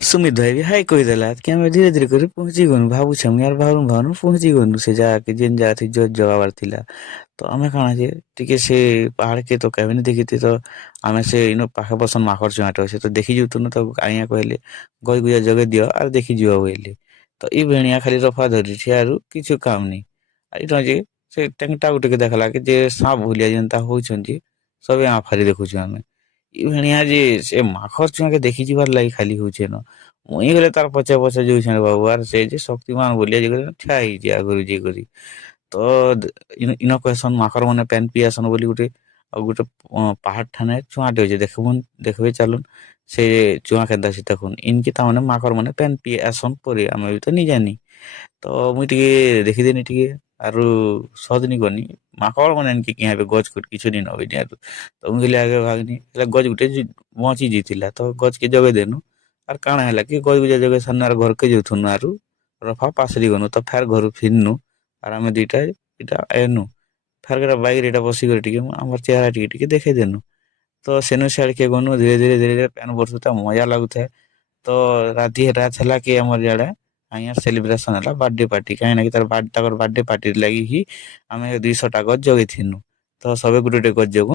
ସୁମିତ ଭାଇ ବି ହାଇ କହିଦେଲା କି ଆମେ ଧୀରେ ଧୀରେ କରି ପହଞ୍ଚି ଗଲୁ ଭାବୁଛେ ମୁଁ ୟାର ଭାବନୁ ଭାବନୁ ପହଞ୍ଚି ଗଲୁ ସେ ଜାଗାକେ ଯେନ୍ ଜାଗାଥି ଜଗାବାର ଥିଲା। ତ ଆମେ କାଣା ଯେ ଟିକେ ସେ ପାହାଡ଼କେ ତ କେବେ ଦେଖିତେ ତ ଆମେ ସେ ଇନ ପାଖେ ବସନ୍ ମାଖର ଚୁଆଁଟେ ଅଛେ ତ ଦେଖି ଯାଉଥିଲୁ ତ ଆଜ୍ଞା କହିଲେ ଗଜ ଗୁଜା ଜଗେଇ ଦିଅ ଆର୍ ଦେଖିଯିବ ବୋଇଲେ। ତ ଇ ଭେଣିଆ ଖାଲି ରଫା ଧରିଛି ଆରୁ କିଛି କାମ ନାଇଁ ଆର୍ ଇଟା ଯେ ସେ ଟେଙ୍ଗଟା ଗୁଟେକେ ଦେଖଲା କି ଯେ ସାପ ଭଲିଆ ଯେନ୍ତା ହଉଛନ୍ ଯେ ସବେ ଆଁ ଫାରି ଦେଖୁଛୁ ଆମେ ଇ ଭେଣିଆ ଯେ ସେ ମାଖର ଚୁଆଁକେ ଦେଖି ଯିବାର୍ ଲାଗି ଖାଲି ହଉଛେ ନ ମୁଇଁ ଗଲେ ତାର ପଛେ ପଛେ ଯାଉଛେ ବାବୁ ଆର୍ ସେ ଯେ ଶକ୍ତିମାନ ବଲିଆ ଯେ ଠିଆ ହେଇଛି ଆଗରୁ ଯାଇକରି ତ ଇନ କହେସନ୍ ମାଖର ମାନେ ପେନ୍ ପିଇ ଆସନ୍ ବୋଲି ଗୁଟେ ଆଉ ଗୁଟେ ପାହାଡ ଠାନେ ଚୁଆଁଟେ ଅଛେ ଦେଖୁନ୍ ଦେଖବେ ଚାଲୁନ୍ ସେ ଚୁଆଁ କେନ୍ତା ଅଛି ଦେଖୁନ୍ ଇନ୍କେ ତାମାନେ ମାଖର ମାନେ ପେନ୍ ପିଇ ଆସନ୍ ପରି ଆମେ ବି ତ ନି ଜାନି ତ ମୁଇଁ ଟିକେ ଦେଖିଦେନି ଟିକେ ଆରୁ ସହଜ ନି ଗନି ମାକଡ଼ ମାନେ ଏନ୍କେ କିଆଁ ଏବେ ଗଛ କିଛି ନି ନବେ ଆରୁ ତ ମୁଁ କହିଲି ଆগে ଭାବିନି ହେଲେ ଗଛ ଗୁଟେ ବଞ୍ଚି ଯାଇଥିଲା ତ ଗଛକେ ଜଗେଇଦେନୁ ଆର୍ କାଣା ହେଲା କି ଗଜ ଗୁଜା ଜଗେଇ ସାରିନୁ ଆର୍ ଘରକେ ଯାଉଥୁନୁ ଆରୁ ରଫା ପାସରି ଗନୁ ତ ଫେର୍ ଘରୁ ଫିରନୁ ଆର୍ ଆମେ ଦୁଇଟା ଇଟା ଆଏନୁ ଫେର୍ ବାଇକରେ ଇଟା ବସିକରି ଟିକେ ଆମର ଚେହେରା ଟିକେ ଟିକେ ଦେଖେଇଦେନୁ ତ ସେନୁ ସିଆଡ଼କେ ଗନୁ ଧୀରେ ଧୀରେ ଧୀରେ ଧୀରେ ପେନ୍ ବର୍ଷୁଥାଏ ମଜା ଲାଗୁଥାଏ ତ ରାତି ହେଲା କି ଆମର ଇଆଡ଼େ ଆଜ୍ଞା ସେଲିବ୍ରେସନ ହେଲା ବାର୍ଥଡେ ପାର୍ଟି କାହିଁକିନା କି ତାଙ୍କର ବାର୍ଥଡେ ପାର୍ଟି ଲାଗି ହିଁ ଆମେ 200ଟା ଗଛ ଜଗେଇଥିନୁ ତ ସବେ ଗୋଟେ ଗୋଟେ ଗଛ ଜଗୁ